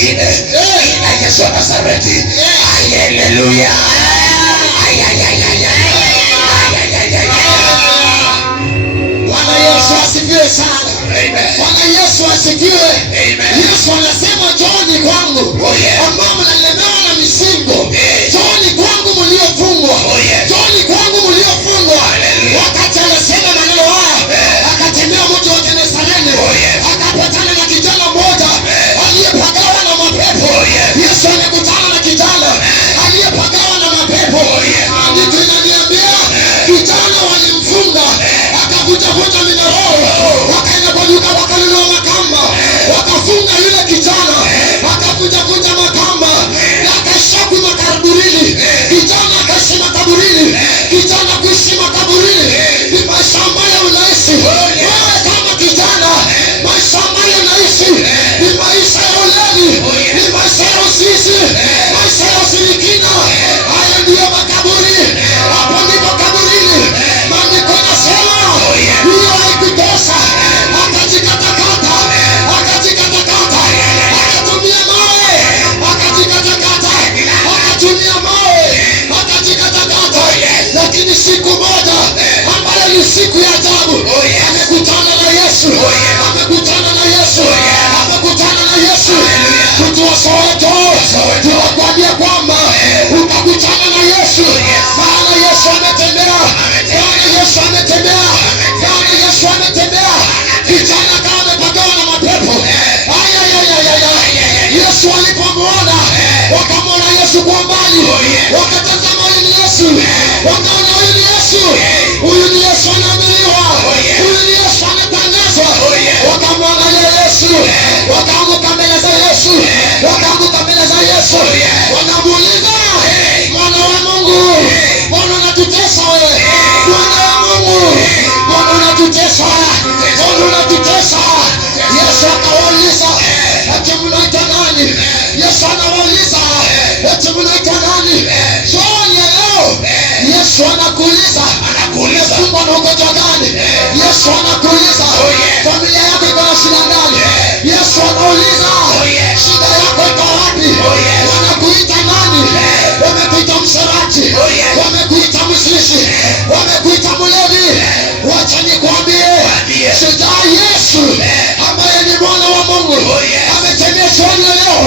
Jina Yesu wa Nazareti. Haleluya. Bwana Yesu asifiwe sana. Bwana Yesu asifiwe. Yesu anasema njooni kwangu ambao mnalemewa na mizigo. Njooni kwangu mliofungwa. Njooni kwangu mliofungwa. Wakati anasema maneno haya, akatembea mji wa Genesareti, akapatana na kijana mmoja aliyepagawa na mapepo. Yesu amekutana na kijana aliyepagawa na mapepo. Andiko linaniambia kijana walimfunga, akavuta minyororo, wakaenda kwa duka wakanunua makamba, wakafunga yule kijana, akavuta makamba na akashaku makaburini. Kijana akaishi makaburini. Kijana kuishi makaburini ni maisha ambayo unaishi wewe kama kijana. Maisha ambayo unaishi ni maisha ya ulevi, ni maisha ya uzinzi, maisha ya ushirikina. Haya ndiyo makaburi. Hapo ndipo kaburini. Maandiko yanasema hiyo haikutosha, akajikatakata, akatumia mawe, akajikatakata, akatumia mawe, akajikatakata. Lakini siku moja ambayo ni siku ya ajabu, amekutana na Yesu, amekutana na Yesu, amekutana na Yesu. Mtu wa Soweto, tunakwambia kwamba utakutana na Yesu. Maana Yesu ametembea, Bwana Yesu ametembea, Bwana Yesu ametembea. Kijana kama amepagawa na mapepo. Yesu alipomwona, wakamwona Yesu kwa mbali, wakatazama huyu ni Yesu, wakaona huyu ni Yesu, huyu ni Yesu anaaminiwa, huyu ni Yesu anatangazwa. Wakamwangalia Yesu, wakaanguka mbele za Yesu, wakaanguka mbele za Yesu, wakamuuliza, Mwana wa Mungu, mbona unatutesa wewe? Mwana wa Mungu, mbona unatutesa? Mbona unatutesa? Yesu akawauliza, ati mnaitwa nani? Yesu anawauliza, ati mnaitwa nani? Jioni ya leo Yesu anakuuliza, umefungwa na ugonjwa gani? Yesu anakuuliza, familia yako iko na shida gani? Yesu anauliza, shida yako iko wapi? Wanakuita nani? Wamekuita msherati, wamekuita msisi, wamekuita mlevi. Wacha nikwambie, shida Yesu ambaye ni Mwana wa Mungu ametembea jioni ya leo,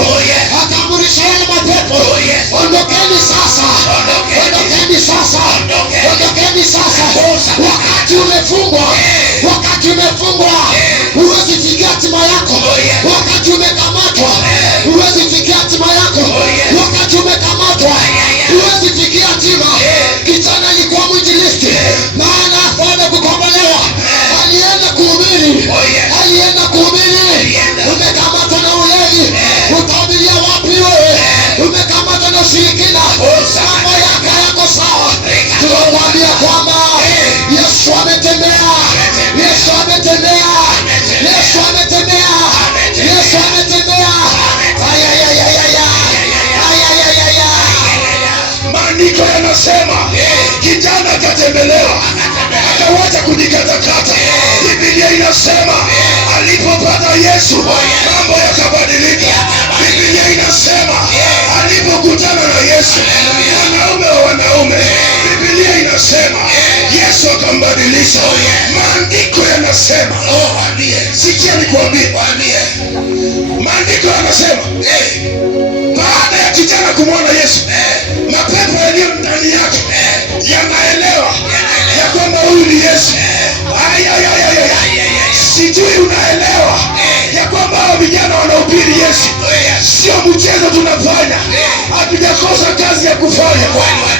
akaamrisha yale mapepo, ondokeni sasa, ondokeni sasa, ondokeni sasa. Wakati umefungwa, wakati umefungwa, huwezi fikia hatima yako. Wakati umekamatwa, huwezi fikia hatima yako. Wakati umekamatwa, huwezi fikia hatima. Kijana alikuwa mwinjilisti, maana baada kukombolewa alienda kuhubiri, alienda kuhubiri. Umekamatwa na ulevi, utahubiria wapi wewe? Umekamatwa na ushirikina, mambo yako hayako sawa. Tunakwambia kwamba Yesu ametembea, Yesu ametembea, Yesu ametembea, Yesu ametembea. Maandiko yanasema kijana akatembelewa, akawacha kujikatakata. Biblia inasema alipopata Yesu mambo yakabadilika. Biblia inasema alipokutana na Yesu, wanaume wa wanaume, Biblia inasema Yesu akambadilisha. Maandiko yanasema, sikia nikwambie, maandiko yanasema baada ya kijana kumwona Yesu, mapepo yaliyo ndani yake yanaelewa ya kwamba huyu ni Yesu. Sijui unaelewa ya kwamba hao vijana wanaohubiri Yesu sio mchezo tunafanya. Hatujakosa kazi ya kufanya,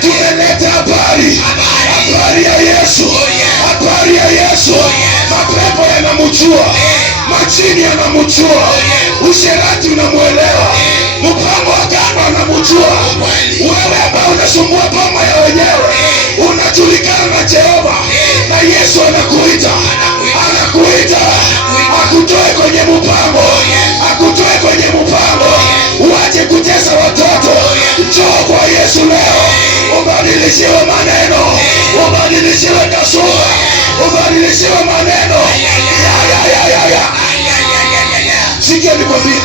tumeleta habari ya Yesu, habari ya Yesu. Mapepo yanamjua, majini yanamjua, usherati unamwelewa, mpango wa agano anamjua. Wewe ambao unasumbua boma ya wenyewe unajulikana na Jehova, na Yesu anakuita, akutoe kwenye mpango, akutoe kwenye mpango, uache kutesa watoto. Njoo kwa Yesu leo, ubadilishiwe maneno, ubadilishiwe kasura, ubadilishiwe maneno. Sikia nikwambie,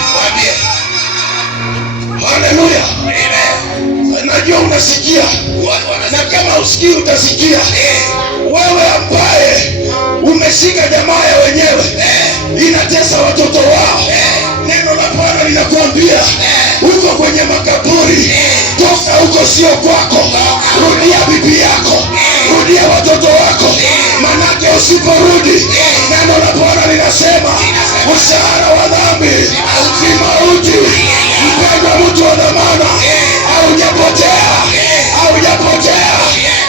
usikii utasikia. Wewe ambaye umeshika jamaa ya wenyewe inatesa watoto wao, neno la Bwana linakuambia uko kwenye makaburi, toka huko, sio kwako. Rudia bibi yako, rudia watoto wako, manake usiporudi, neno la Bwana linasema mshahara wa dhambi ni mauti. Mpendwa mtu wa dhamana,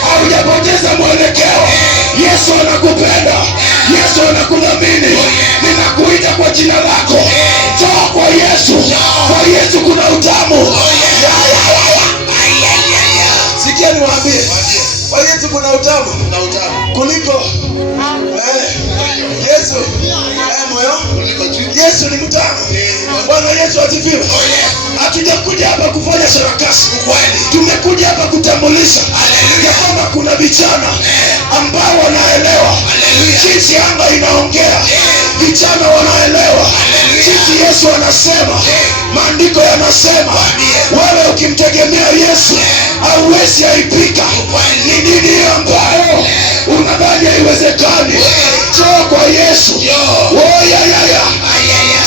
haujapoteza mwelekeo. Yesu anakupenda, Yesu anakudhamini. Ninakuita kwa jina lako, toa kwa Yesu. Kwa Yesu kuna utamu. Sikia niwaambie, kwa Yesu kuna utamu kuliko Yesu. Moyo Yesu ni mtamu. Bwana Yesu asifiwe. Hatujakuja hapa kufanya sarakasi, tumekuja hapa kutambulisha ya kwamba kuna vijana ambao wanaelewa jinsi anga inaongea. Vijana wanaelewa jinsi Yesu anasema. Maandiko yanasema wewe ukimtegemea Yesu hauwezi aibika. Ni nini hiyo ambayo unadhani haiwezekani? Toa kwa Yesu.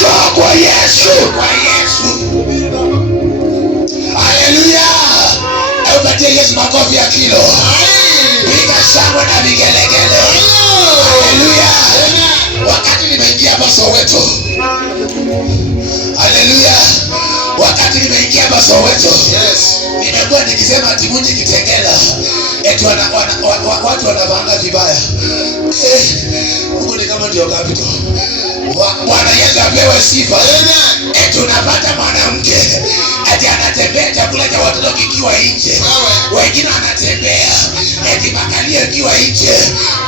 Toa kwa Yesu. Haleluya. Upatie Yesu makofi ya kilo. Piga shangwe na vigelegele. Haleluya. Wakati nimeingia hapa Soweto, haleluya, wakati nimeingia hapa Soweto, nimekuwa nikisema ati Mungu Kitengela eti watu wanavanga vibaya. Mungu ni kama ndio capital. Bwana Yesu apewe sifa. Eti unapata mwanamke eti anatembea chakula cha watoto kikiwa nje, wengine anatembea eti makalio kikiwa nje,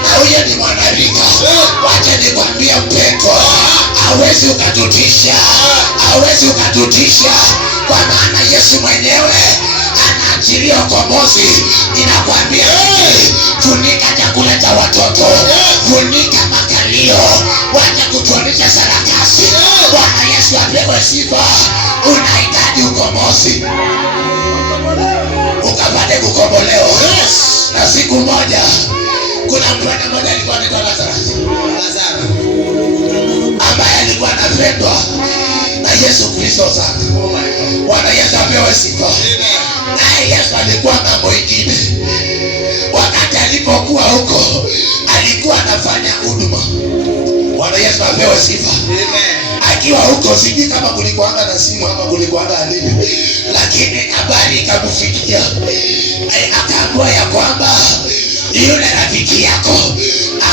na huyo ni mwanarika. Wacha nikwambie mpendwa, hawezi ukatutisha, kwa maana Yesu mwenyewe anaachilia ukombozi. Ninakwambia funika chakula cha watoto, funika makalio, wacha kutuonesha sarakasi. Bwana Yesu apewe sifa. Unahitaji ukombozi ukapate kukombolewa. Na siku moja kuna mtu mmoja alikuwa anaitwa Lazaro, ambaye alikuwa anapendwa na Yesu Kristo sana. Bwana Yesu apewe sifa. Naye Yesu alikuwa mambo ingine. Wakati alipokuwa huko alikuwa anafanya huduma. Bwana Yesu apewe sifa. Akiwa huko, sijui kama kulikuanga na simu ama kulikuanga nini, lakini habari ikamfikia, akaambiwa ya kwamba yule rafiki yako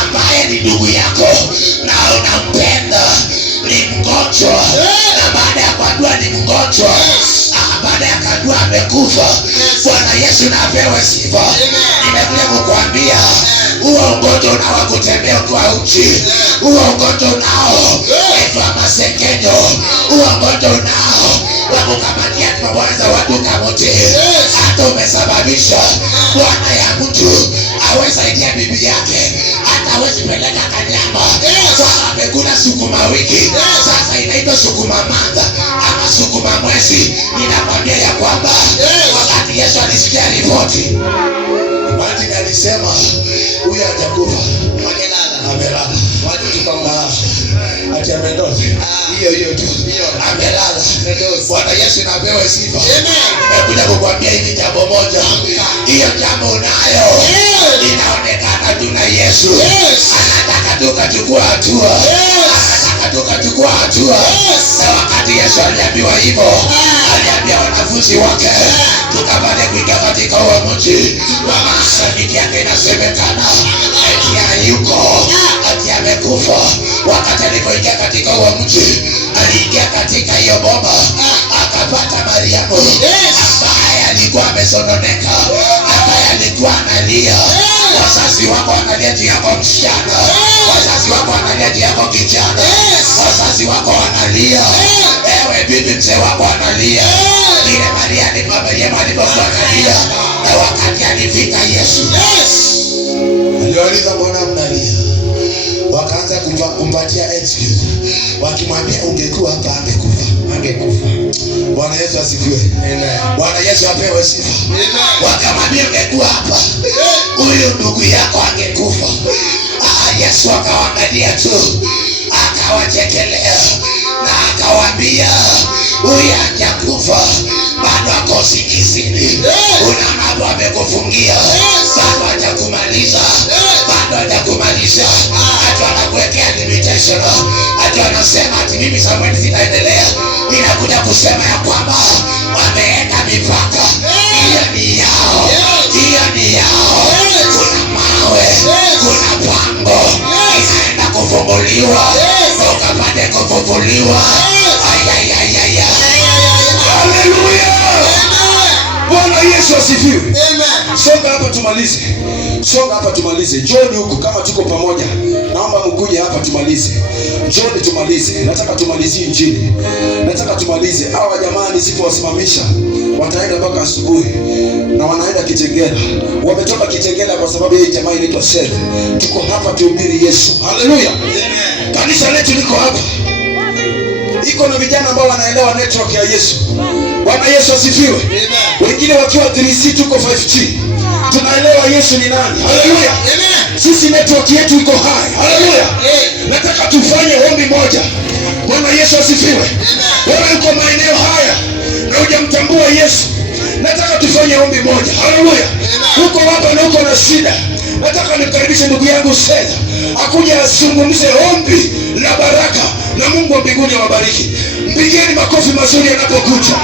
ambaye ni ndugu yako na unampenda ni mgonjwa, na baada ya kujua ni mgonjwa, baada ya kujua amekufa. Bwana Yesu na apewe sifa. Nimekuja kukuambia huo ugonjwa unao kutembea kwa uchi, huo ugonjwa unao kwa masengenyo, huo ugonjwa unao wakukamatia mabwana watu kamote, hata umesababisha bwana ya mtu awesaidia bibi yake, hata hawezi peleka kanyama kwa amekula sukuma wiki, sasa inaitwa sukuma manga ama sukuma mwezi. Ninakwambia ya kwamba wakati Yesu alisikia ripoti, Martin alisema huyu hajakufa, amelala. Watu tukaona ati amedozi. Hiyo tu. Amelala. Bwana Yesu napewe sifa. Nimekuja kukwambia hivi jambo moja. Hiyo jambo unayo inaonekana tu na Yesu. Anataka tukachukua hatua. Na wakati Yesu aliambiwa hivyo, aliambia wanafunzi wake tukapate kuingia katika huo mji. Mashariki yake inasemekana eti hayuko, eti amekufa. Wakati alipoingia katika huo mji, aliingia katika hiyo boma, akapata Mariamu ambaye alikuwa amesononeka, ambaye alikuwa analia. Wazazi wako wanalia juu yako msichana, wazazi wako wanalia juu yako kijana, wazazi wako wanalia. Ewe bibi, mzee wako analia. Ile Mariamu alipokuwa analia, na wakati alifika Yesu, aliwauliza mbona mnalia? Wakaanza kumpatia excuse, wakimwambia ungekuwa hapa angekufa. Bwana Yesu asifiwe. Bwana Yesu apewe sifa. Wakamwambia ungekuwa hapa, huyu ndugu yako angekufa. Yesu akawaangalia tu, akawachekelea na akawaambia, huyu hajakufa, bado ako usingizini. Kuna mambo amekufungia, bado hajakumaliza, bado hajakumaliza. Hata anakuwekea limitation, hata anasema ati mimi Samuel sitaendelea. Ninakuja kusema ya kwamba wameweka mipaka. Hiyo ni yao, hiyo ni yao. Kuna mawe, kuna pango inaenda kufunguliwa, ukapate kufunguliwa. Ayayayaya, haleluya. Bwana Yesu asifiwe. Songa hapa tumalize, songa hapa tumalize. John huku kama tuko pamoja, naomba mkuje hapa tumalize. John tumalize, nataka tumalizie injili, nataka tumalize. Hawa jamaa nisipowasimamisha wataenda mpaka asubuhi, na wanaenda Kitengela. Wametoka Kitengela kwa sababu hii jamaa inaitwa Seth. Tuko hapa tuhubiri Yesu. Haleluya. Kanisa letu liko hapa, iko na vijana ambao wanaelewa network ya Yesu. Bwana Yesu asifiwe. Wengine wakiwa 3C, tuko 5G. Tunaelewa Yesu ni nani. Haleluya. Sisi network yetu iko hai. Haleluya. Nataka tufanye ombi moja. Bwana Yesu asifiwe. Wewe uko maeneo haya na hujamtambua Yesu, nataka tufanye ombi moja. Haleluya. Uko hapa na uko na shida, nataka nimkaribishe ndugu yangu Seth akuja azungumze ombi la baraka, na Mungu wa mbinguni awabariki. Mpigieni makofi mazuri anapokuja.